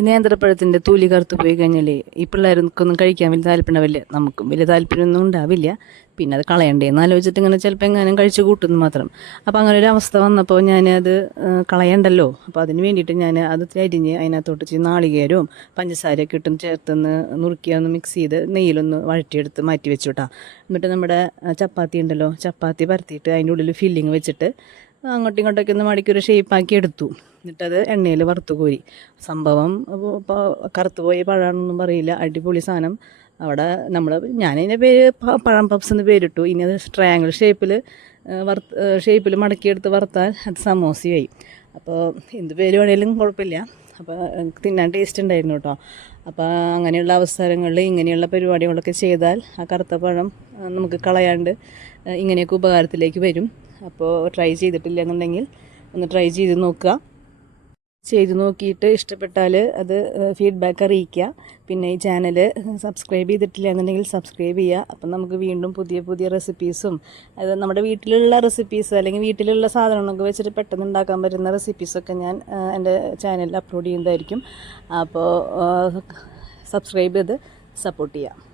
ഈ നേന്ത്രപ്പഴത്തിൻ്റെ തൊലി കറുത്ത് പോയി കഴിഞ്ഞാൽ ഈ പിള്ളേർക്കൊന്നും കഴിക്കാൻ വലിയ താല്പര്യം ഉണ്ടാവില്ല, നമുക്കും വലിയ താല്പര്യമൊന്നും ഉണ്ടാവില്ല. പിന്നെ അത് കളയണ്ടേന്ന് ആലോചിച്ചിട്ട് ഇങ്ങനെ ചിലപ്പോൾ എങ്ങാനും കഴിച്ച് കൂട്ടുന്നു മാത്രം. അപ്പോൾ അങ്ങനെ ഒരു അവസ്ഥ വന്നപ്പോൾ ഞാനത് കളയണ്ടല്ലോ, അപ്പോൾ അതിന് വേണ്ടിയിട്ട് ഞാൻ അത് അരിഞ്ഞ് അതിനകത്തോട്ട് ഇച്ചിരി നാളികേരവും പഞ്ചസാരയൊക്കെ ഇട്ടും ചേർത്തൊന്ന് നുറുക്കി ഒന്ന് മിക്സ് ചെയ്ത് നെയ്യിലൊന്ന് വഴറ്റിയെടുത്ത് മാറ്റി വെച്ചു കേട്ടോ. എന്നിട്ട് നമ്മുടെ ചപ്പാത്തി ഉണ്ടല്ലോ, ചപ്പാത്തി പരത്തിയിട്ട് അതിൻ്റെ ഉള്ളിൽ ഫില്ലിങ് വെച്ചിട്ട് അങ്ങോട്ടും ഇങ്ങോട്ടൊക്കെ ഒന്ന് മടിക്കൊരു ഷേപ്പാക്കി എടുത്തു. എന്നിട്ടത് എണ്ണയിൽ വറുത്ത് കോരി. സംഭവം കറുത്ത് പോയി പഴമാണെന്നൊന്നും പറയില്ല, അടിപൊളി സാധനം. അവിടെ ഞാനതിൻ്റെ പേര് പഴം പപ്സ് എന്ന് പേരിട്ടു. ഇനി അത് ട്രയാങ്കിൾ ഷേപ്പിൽ മടക്കിയെടുത്ത് വറുത്താൽ അത് സമോസയായി. അപ്പോൾ എന്ത് പേര് വേണേലും കുഴപ്പമില്ല. അപ്പോൾ തിന്നാൻ ടേസ്റ്റ് ഉണ്ടായിരുന്നു കേട്ടോ. അപ്പോൾ അങ്ങനെയുള്ള അവസരങ്ങളിൽ ഇങ്ങനെയുള്ള പരിപാടികളൊക്കെ ചെയ്താൽ ആ കറുത്ത പഴം നമുക്ക് കളയാണ്ട് ഇങ്ങനെയൊക്കെ ഉപകാരത്തിലേക്ക് വരും. അപ്പോൾ ട്രൈ ചെയ്തിട്ടില്ല എന്നുണ്ടെങ്കിൽ ഒന്ന് ട്രൈ ചെയ്ത് നോക്കുക. ചെയ്ത് നോക്കിയിട്ട് ഇഷ്ടപ്പെട്ടാൽ അത് ഫീഡ്ബാക്ക് അറിയിക്കുക. പിന്നെ ഈ ചാനൽ സബ്സ്ക്രൈബ് ചെയ്തിട്ടില്ല എന്നുണ്ടെങ്കിൽ സബ്സ്ക്രൈബ് ചെയ്യുക. അപ്പം നമുക്ക് വീണ്ടും പുതിയ പുതിയ റെസിപ്പീസും, അത് നമ്മുടെ വീട്ടിലുള്ള റെസിപ്പീസ് അല്ലെങ്കിൽ വീട്ടിലുള്ള സാധനങ്ങളൊക്കെ വെച്ചിട്ട് പെട്ടെന്ന് ഉണ്ടാക്കാൻ പറ്റുന്ന റെസിപ്പീസൊക്കെ ഞാൻ എൻ്റെ ചാനലിൽ അപ്ലോഡ് ചെയ്യുന്നതായിരിക്കും. അപ്പോൾ സബ്സ്ക്രൈബ് ചെയ്ത് സപ്പോർട്ട് ചെയ്യുക.